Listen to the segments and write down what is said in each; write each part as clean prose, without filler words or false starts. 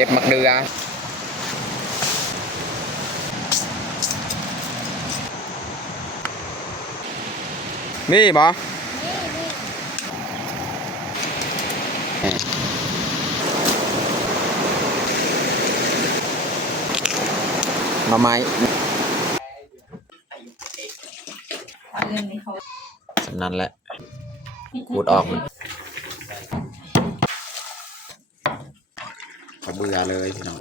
ก็บมักเดือนี่บอมาไม้นั่นแหละขูดออกเขาเบื่อเลยพี่น้อง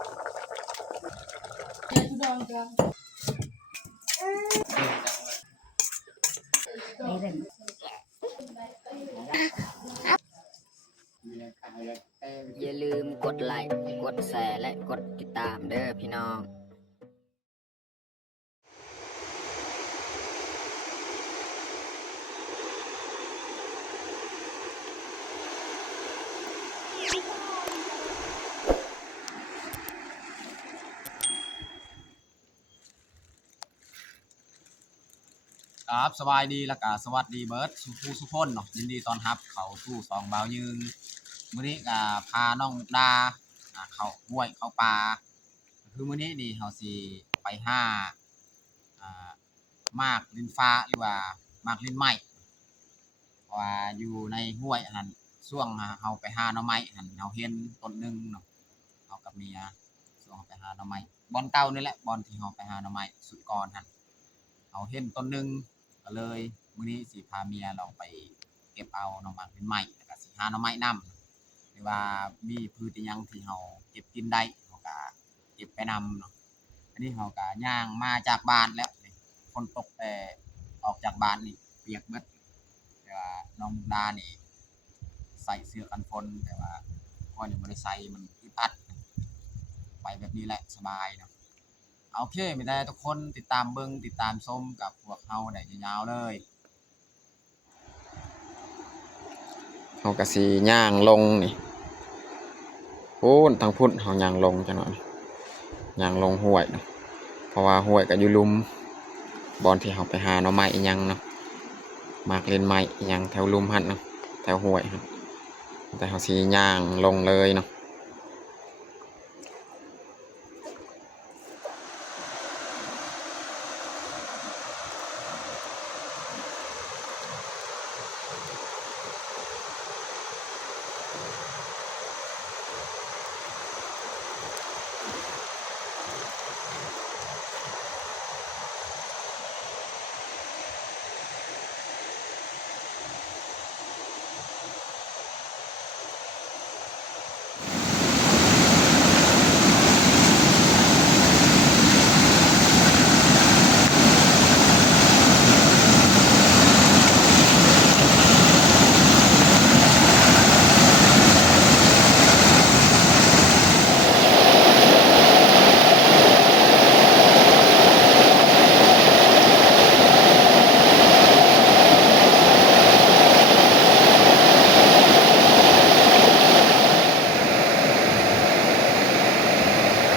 อย่าลืมกดไลค์กดแชร์และกดติดตามเด้อพี่น้องครับสบายดีแล้วก็สวัสดีเบิร์ดสุภูสุพนเนาะยินดีต้อนรับเขาสู่สองเบายืนมื้อนี้ก็พาน้องมุกดาเข้าห้วยเข้าป่าคือมื้อนี้นี่เฮาสิไปหามากลิ้นฟ้าหรือว่ามากลิ้นไม้เพราะว่าอยู่ในห้วยหั่นช่วงเฮาไปหาหน่อไม้หั่นเฮาเห็นต้นนึงเนาะเฮากับเมียช่วงไปหาหน่อไม้บ่อนเก่านี่แหละบ่อนที่เฮาไปหาหน่อไม้สุดก่อนหั่นเฮาเห็นต้นนึงก็เลยมื้อนี้สิพาเมียเราไปเก็บเอาหน่อไม้เป็นไม้แล้วก็สิหาหน่อไม้นำหรือว่ามีพืชอิหยังที่เฮาเก็บกินได้เฮาก็เก็บไปนำเนาะอันนี้เฮาก็ย่างมาจากบ้านแล้วฝนตกแต่ออกจากบ้านนี่เปียกเบิดแต่ว่าน้องมุกดานี่ใส่เสื้อกันฝนแต่ว่าก็ยังบ่ได้ใส่มันอึดอัดไปแบบนี้แหละสบายเนาะโอเคไม่ได้ทุกคนติดตามเบิ่งติดตามชมกับพวกเฮาได้ยาวๆเลยเขากะสีย่างลงนี่พูนทางพุ่นเขาย่างลงจังหน่อยย่างลงห้วยเนาะเพราะว่าห้วยก็อยู่ลุมบอนที่เขาไปหาหน่อไม้อีหยังเนาะมากเล่นไม้อีหยังแถวลุมหั่นเนาะแถวห้วยหั่นแต่เขาสีย่างลงเลยเนาะ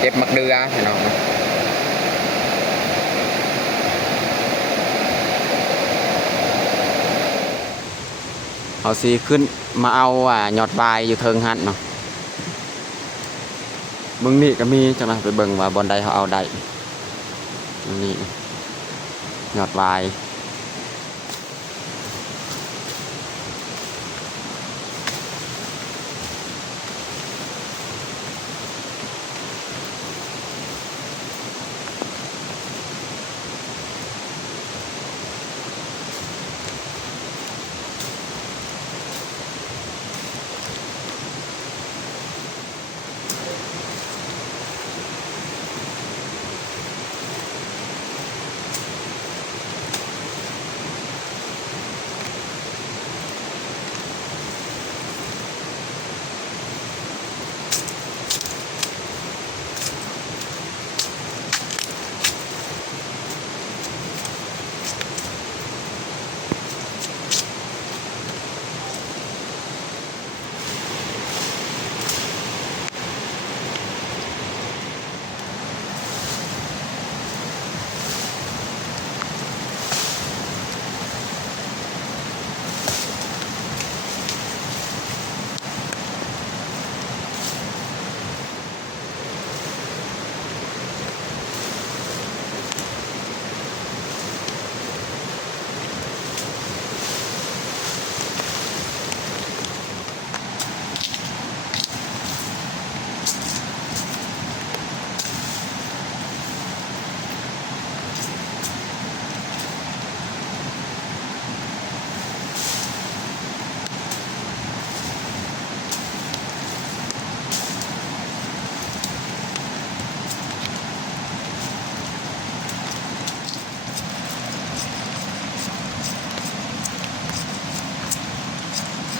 เก็บมักเดือพี่น้องเขาสีขึ้นมาเอาหยอดบายอยู่เทิงหันเนาะเบิ่งนี่ก็มีจังนะไปเบิ่งว่าบอนใดเขาเอาได้นี่หยอดบาย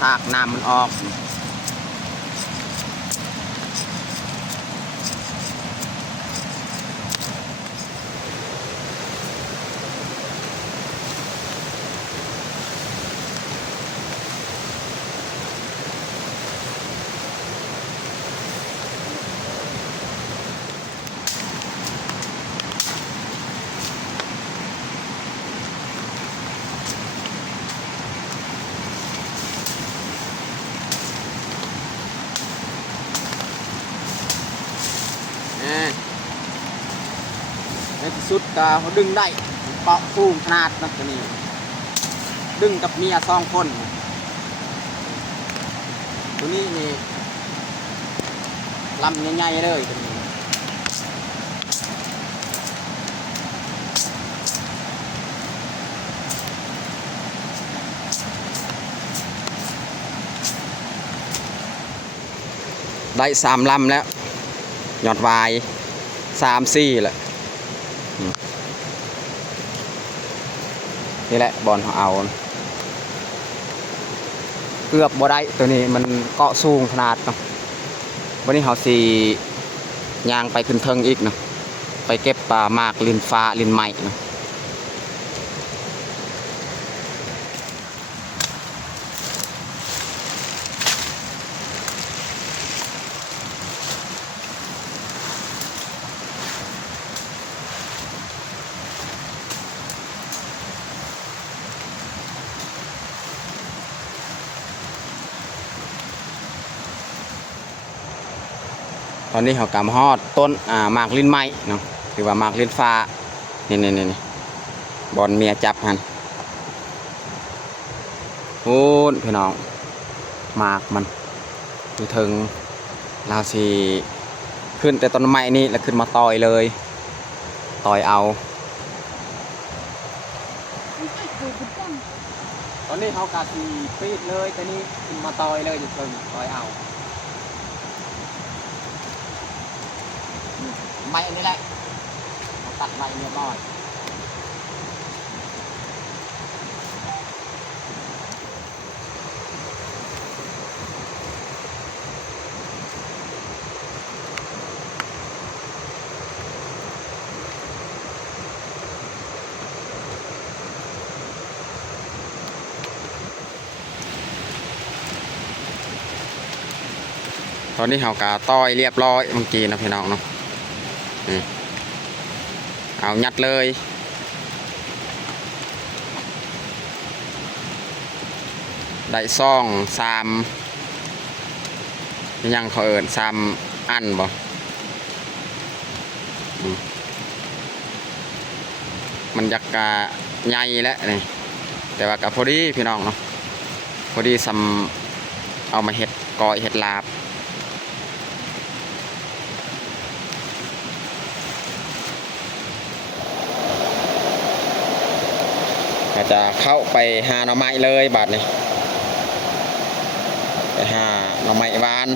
ทากน้ำมันออกในที่สุดก็เขาดึงได้เปาะฟูงขนาดนั้นตัวนี้ดึงกับเมีย2 คนตัวนี้นี่ลำใหญ่ๆเลยตัวนี้ได้3 ลำแล้วยอดวาย3 4แหละนี่แหละบอลเขาเอาเกือบบ่ได้ตัวนี้มันเกาะสูงขนาดเนาะวันนี้เขาสียางไปขึ้นเทิงอีกเนาะไปเก็บปลามากลินฟ้าลินใหม่เนาะตอนนี้เขากำฮอดต้นหมากลิ้นไม้เนาะหรือว่าหมากลิ้นฟ้านี่บอลเมียจับหันโอ้พี่น้องหมากมันอยู่ถึงเราสิขึ้นแต่ต้นไม้นี่แล้วขึ้นมาต่อยเลยต่อยเอาตอนนี้เขากะสีปีดเลยแต่นี่ขึ้นมาต่อยเลยอยู่ถึงต่อยเอาไม้อันนี้แหละตัดไม้เรียบร้อยตอนนี้เขากะต่อยเรียบร้อยเมื่อกี้นะพี่น้องเนาะเอายัดเลยได้3ยังเขาเอิญ3 อันบ่มันอยากกะใหญ่แล้วนี่แต่ว่ากะพอดีพี่น้องเนาะพอดีเอามาเห็ดกอยเห็ดลาบก็จะเข้าไปหาหน่อไม้เลยบัดนี้ไปหาหน่อไม้หวาน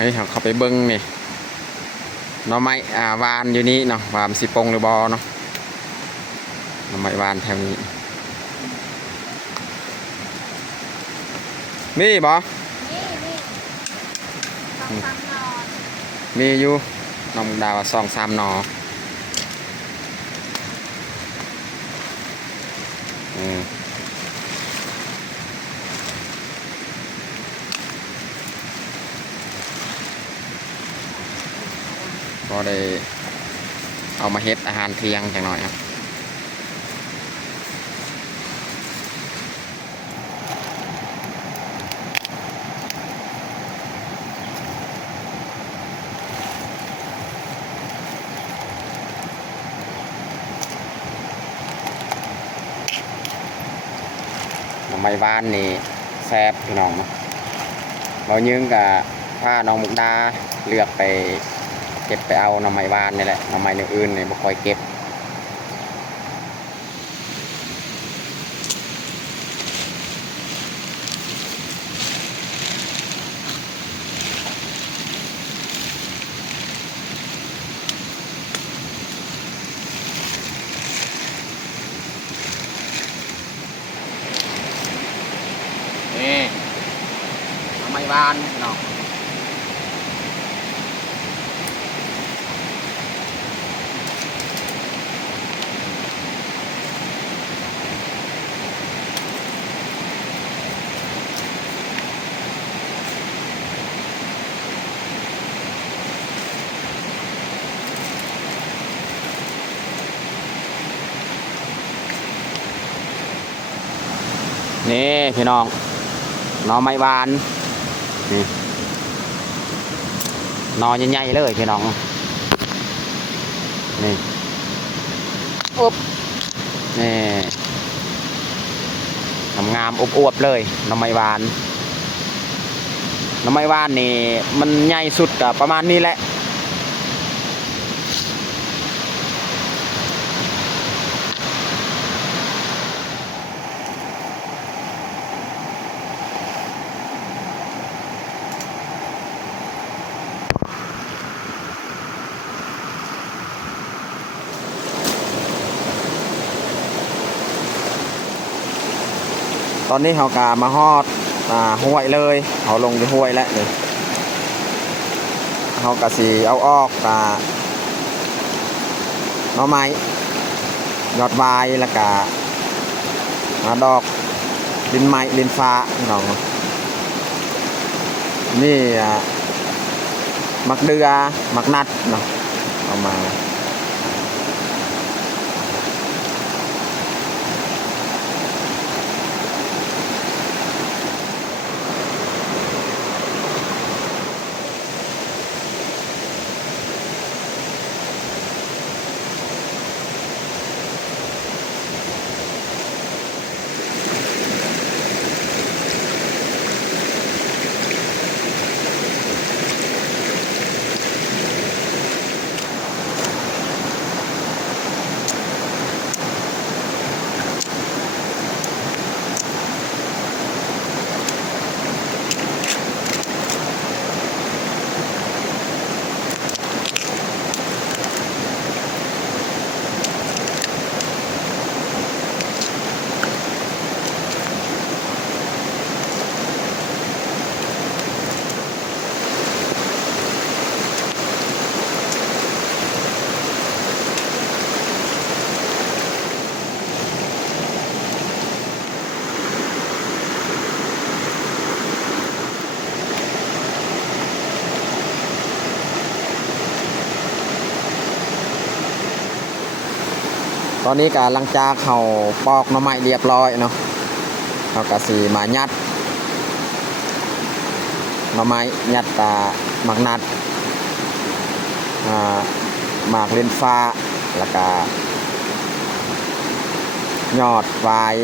เฮ้ยเขาไปเบิ้งนี่หน่อไม้วานอยู่นี่เนาะวานสิปงหรือบอเนาะหน่อไม้วานแถวนี้มีบอมีอยู่น้องดาว2-3 หน่อก็ได้เอามาเฮ็ดอาหารเที่ยงจังหน่อยครับ หน่อไม้บ้านนี่แซ่บพี่น้องเนาะเรายืงกับผ้าน้องมุกดาเลือกไปเก็บไปเอาหน่อไม้บ้านนี่แหละหน่อไม้อื่นๆนี่บ่ค่อยเก็บนี่หน่อไม้บ้านพี่น้องนี่พี่น้องหน่อไม้บานนี่หน่อใหญ่ๆเลยพี่น้องนี่อุ๊บนี่งามๆอวบๆเลยหน่อไม้บานหน่อไม้บานนี่มันใหญ่สุดกับประมาณนี้แหละตอนนี้เขากามาฮอดห้วยเลยเขาลงไปห้วยแล้วเลยเขากะสีเอาออกหน่อไม้ยอดวายแล้วก็ดอกดินไม้ดินฟ้าน้องนี่มักเดือมักนัดเนาะเอามาตอนนี้กำลังจากเขาปอกหน่อไม้เรียบร้อยเนาะเขากะสีมายัดหน่อไม้ยัดหมักนัดหมากเลนฟ้าแล้วก็ยอดวาย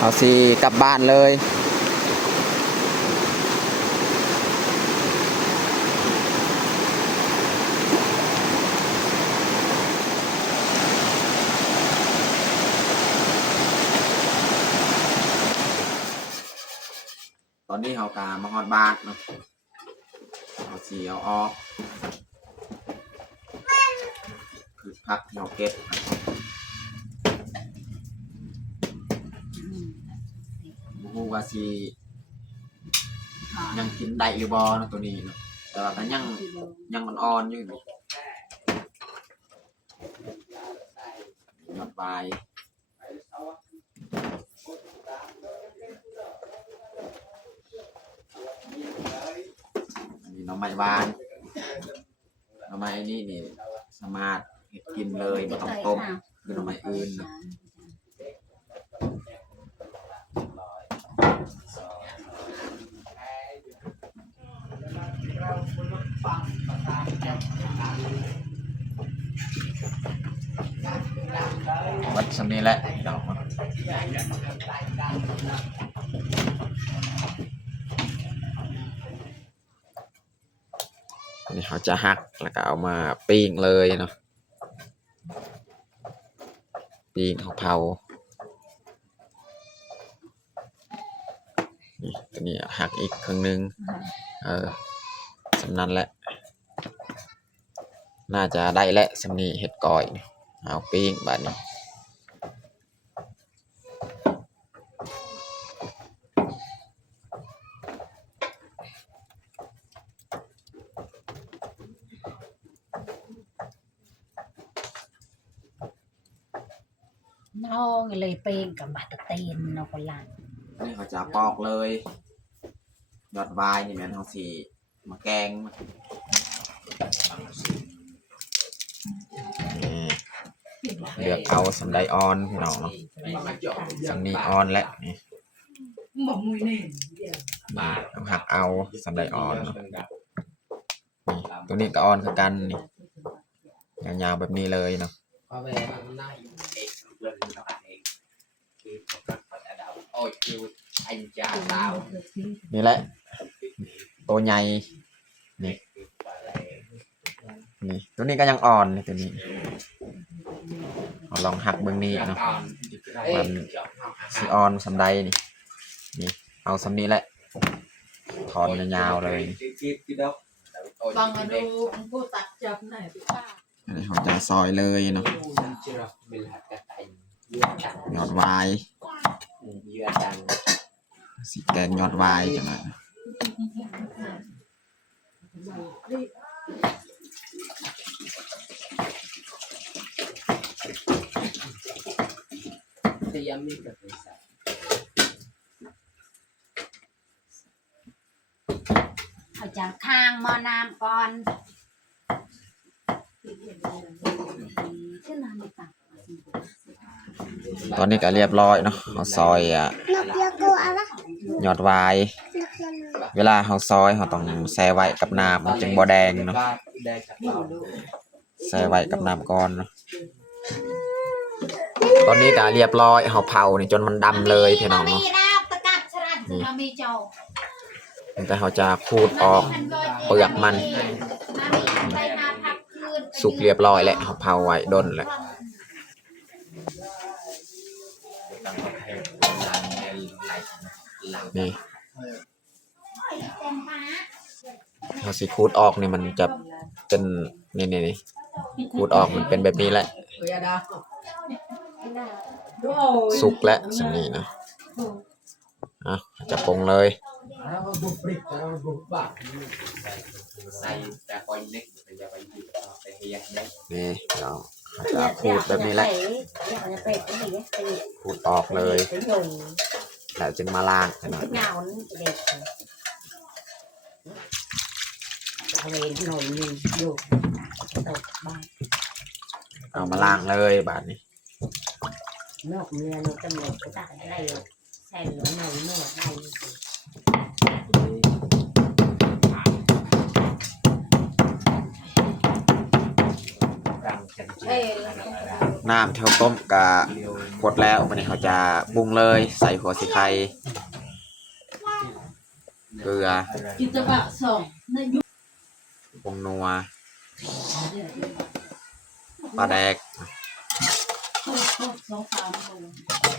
เอาสิกลับบ้านเลยตอนนี้เขากามาฮอดบ้านเนาะเอาสิเอาออกคือพักเราเก็บบูว่าสิยังกินได้อยู่บ่เนาะตัวนี้เนาะแต่ว่าก็ยังอ่อนๆอยู่นี่ยอดวาย ไม้หวานหน่อไม้นี่นี่สามารถเฮ็ดกินเลยบ่ต้องต้มคือหน่อไม้อื่นนะ วัดสำนี้แหละดอกอันนี้เขาจะหักแล้วก็เอามาปิ้งเลยเนาะปิ้งเผานี่ตัวนี้หักอีกครึ่งนึงสำนั้นแหละ น่าจะได้และสำนีเห็ดก่อยเอาปิ้งบาดนี้น้องเลยเป็นกับบัตรเตนนอกหลัง นี่เขาจะปอกเลยยอดวายนี่แม่นเขาสีมาแกงเลือกเอาสำไดออนพี่น้องเนาะสำนีออนและนี่ต้องหักเอาสำไดออนเนาะนี่ตัวนี้ก็ออนคือกันนี่ยาวๆแบบนี้เลยเนาะนี่แหละตัวใหญ่นี่นี่ตัวนี้ก็ยังอ่อนนี่ตัวนี้ลองหักเบื้องนี้เนาะมันสีออนสำไดนี่นี่เอาสำนี้แหละถอนยาวๆเลยฟังมาดูผู้ตัดจับหน่อยพี่ป้า อันนี้เขาจะซอยเลยเนาะยอดวายสีแกงยอดวายจังเลยเอาจากข้างหมอน้ำก่อนชื่อน้ำไม่ตัก ตอนนี้ก็เรียบร้อยเนาะเขาซอยยอดวายเวลาเขาซอยเขาต้องแช่ไว้กับน้ำมันจึงบ่แดงเนาะแช่ไว้กับน้ำก่อนเนาะตอนนี้ก็เรียบร้อยเขาเผานี่จนมันดำเลยพี่น้องเนาะนี่แต่เขาจะขูดออกเปลือกมันสุกเรียบร้อยแล้วเขาเผาไว้ดนแล้วนี่เขาสิขูดออกนี่มันจะเป็นนี่ขูดออกมันเป็นแบบนี้แหละสุกแล้วสิ่งนี้นะจะปรุงเลยนี่เราจะขูดแบบนี้แหละขูดออกเลยแล้วจึงมาล้างหน่อยเอามาล้างเลยบาดนี้นอกเนื้อนอกจมูกก็ตัดอะไรใส่หัวหนูหนวดอะไรน้ำเท่าต้มกะกดแล้ววันนี้เขาจะปรุงเลยใส่หัวสีไข่เกลือผงนัวปลาแดก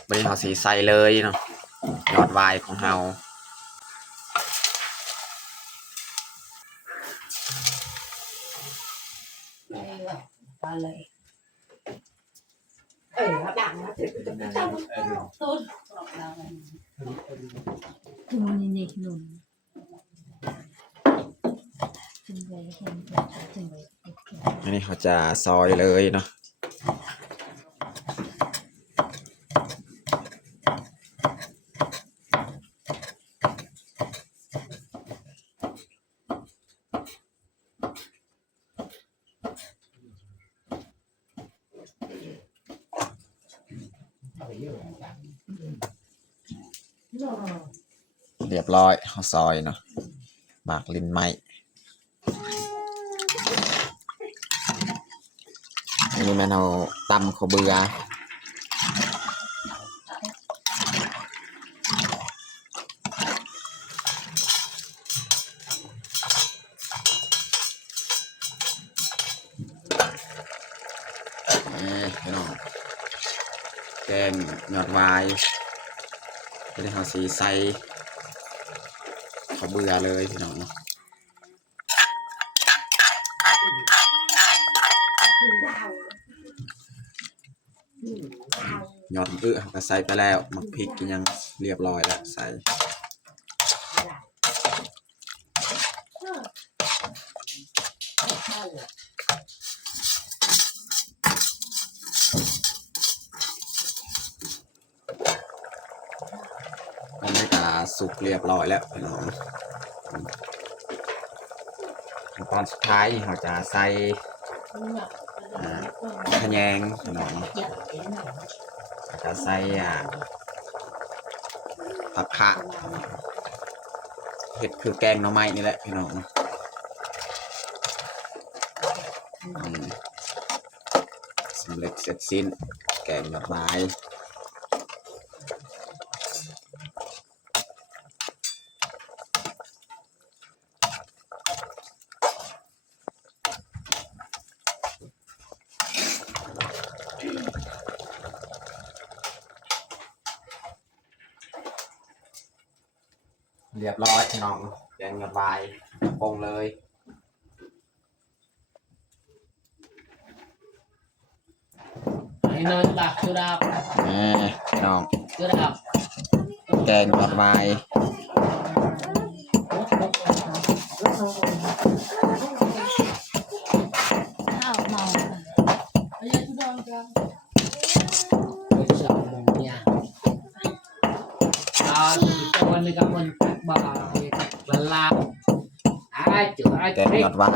วันนี้เขาสีใส่เลยเนาะยอดวายของเราดังนะต้นนี่นุ่นอันนี้เขาจะซอยเลยเนาะ เรียบร้อยเขาซอยเนาะหมากลิ้นไม้อันนี้แม่นเอาตำข้าวเบื่อพี่น้องแกงยอดวายจะได้เขาสีใสข้าวเบื่อเลยพี่น้องเนาะยอดเขาก็ใส่ไปแล้วมักพริกก็ยังเรียบร้อยแล้วใส่บรรยากาศสุกเรียบร้อยแล้วพี่น้องขั้นตอนสุดท้ายเราจะใส่ขะแยงพี่น้องจะใส่ผักคะเห็ดคือแกงหน่อไม้นี่แหละพี่น้องสำเร็จเสร็จสิ้นแกงดอกไม้เรียบร้อยพี่น้องแกงดอกไม้ปรุงเลยAnh nói bạc chưa đạp พี่น้อง chưa đạp แกงดอกไม้ ข้าวเมา bây giờ chú đòn cho bây giờ mình nhà cho anh đi gặp mình bà là làm ai chữa ai แกงดอกไม้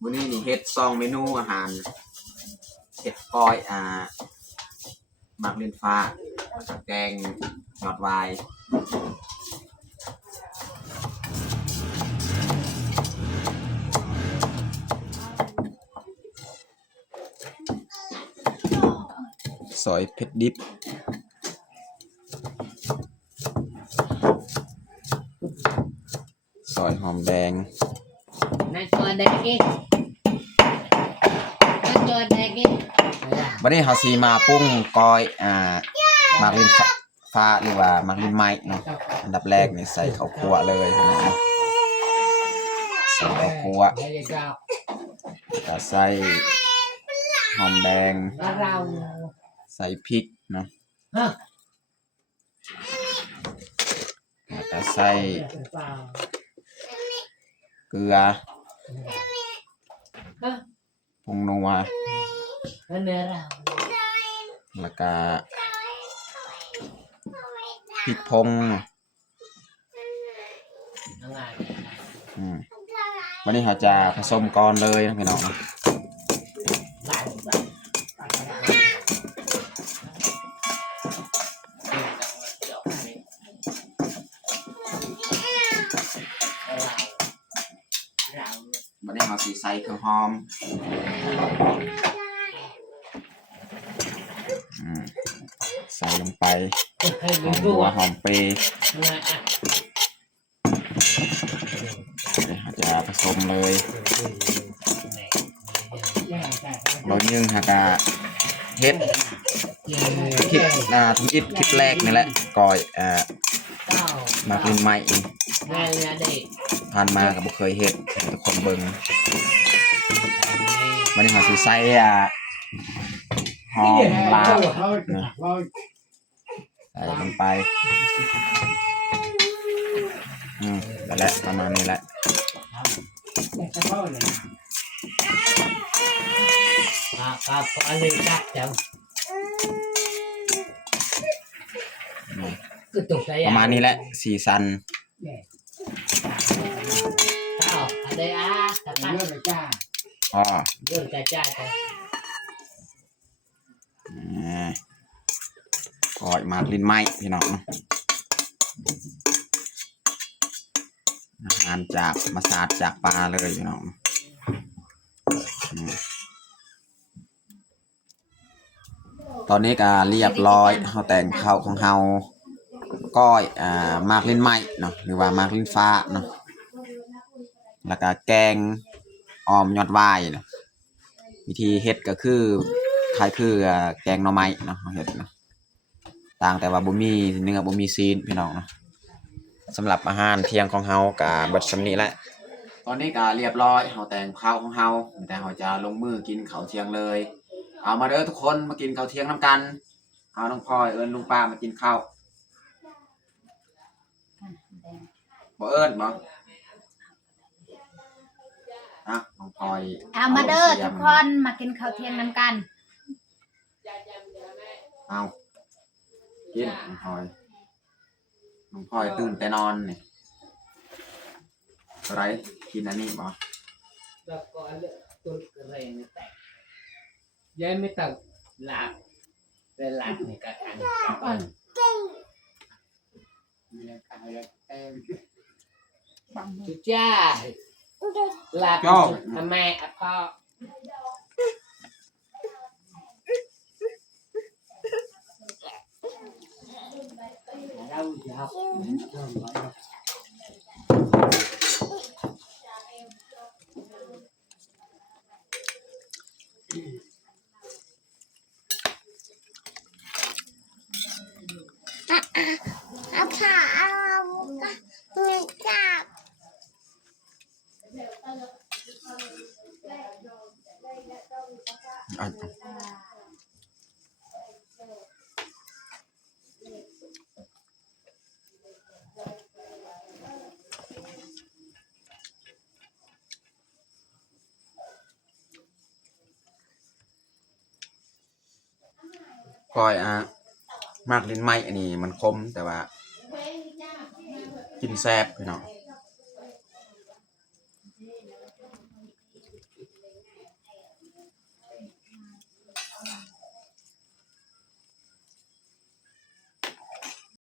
มื้อนี้นี่เฮ็ด2เมนูอาหารเฮ็ดก้อยหมักลิ้นฟ้าแกงยอดวายซอยเผ็ดดิบซอยหอมแดง này cho anh đây kia nó cho anh đây kia วันนี้เขาสีมาปรุงก้อยหมักลิ้นฟ้าหรือว่าหมักลิ้นไม้เนาะอันดับแรกนี่ใส่ข้าวคั่วเลยนะใส่ข้าวคั่ว đây là rau ก็ใส่หอมแดง nó rau ใส่พริกเนาะ hả แล้วก็ใส่ vào เกลือ hả ผงนัว nó nè rau แล้วก็พริกพง nó lại วันนี้เขาจะผสมก่อนเลยนะพี่น้อง วันนี้เขาสีใส่เครื่องหอมใส่ลงไปหอมบัวหอมเปรย์เขาจะผสมเลยโดยยึงหากะเฮ็ดคลิปทำอิฐคลิปแรกนี่แหละก่อยหมักลิ้นไม้ผ่านมาก็บ่เคยเฮ็ดให้ทุกคนเบิ่งวันนี้เขาสิใส่หอมลาบนะใส่ลงไปนั่นแหละประมาณนี้แหละประมาณนี้แหละสีสัน เรื่องจ้า อ๋อ เรื่องจ้าจ้า ก้อยหมากลิ้นไม้พี่น้องอาหารจากมาสาดจากปลาเลยพี่น้องตอนนี้ก็เรียบร้อยเฮาแต่งข้าวของเฮาก้อยหมากลิ้นไม้เนาะหรือว่าหมากลิ้นฟ้าเนาะแล้วก็แกงออมยอดวายเนาะวิธีเฮ็ดก็คือคล้ายคือแกงหน่อไม้เนาะเฮ็ดเนาะต่างแต่ว่าบ่มีเนื้อบ่มีซีนพี่น้องเนาะสำหรับอาหารเที่ยงของเฮาก็เบิดส่ำนี้แหละตอนนี้ก็เรียบร้อยเฮาแต่งข้าวของเฮาแต่เฮาจะลงมือกินข้าวเที่ยงเลยเอามาเด้อทุกคนมากินข้าวเที่ยงนํกันเอาน้องพลอยเอิ้นลุงป้ามากินข้าวบ่เอิ้นบ่น้องพลอย เอามาเด้อทุกคนมากินข้าวเที่ยงน้ำกัน เอากินน้องพลอยตื่นแต่นอนนี่อะไรกินอันนี้บ่ แล้วก็ตัวอะไรไม่แตกย้ายไม่แตกหลักแต่หลักในกระถางก่อนจุจ้าหลักทำไมอ่ะพ่อเราอยากเอาผ่าเอาเงินจับ อ่ะก้อยมากลิ้นไม้อันนี้มันคมแต่ว่ากินแซ่บพี่น้อง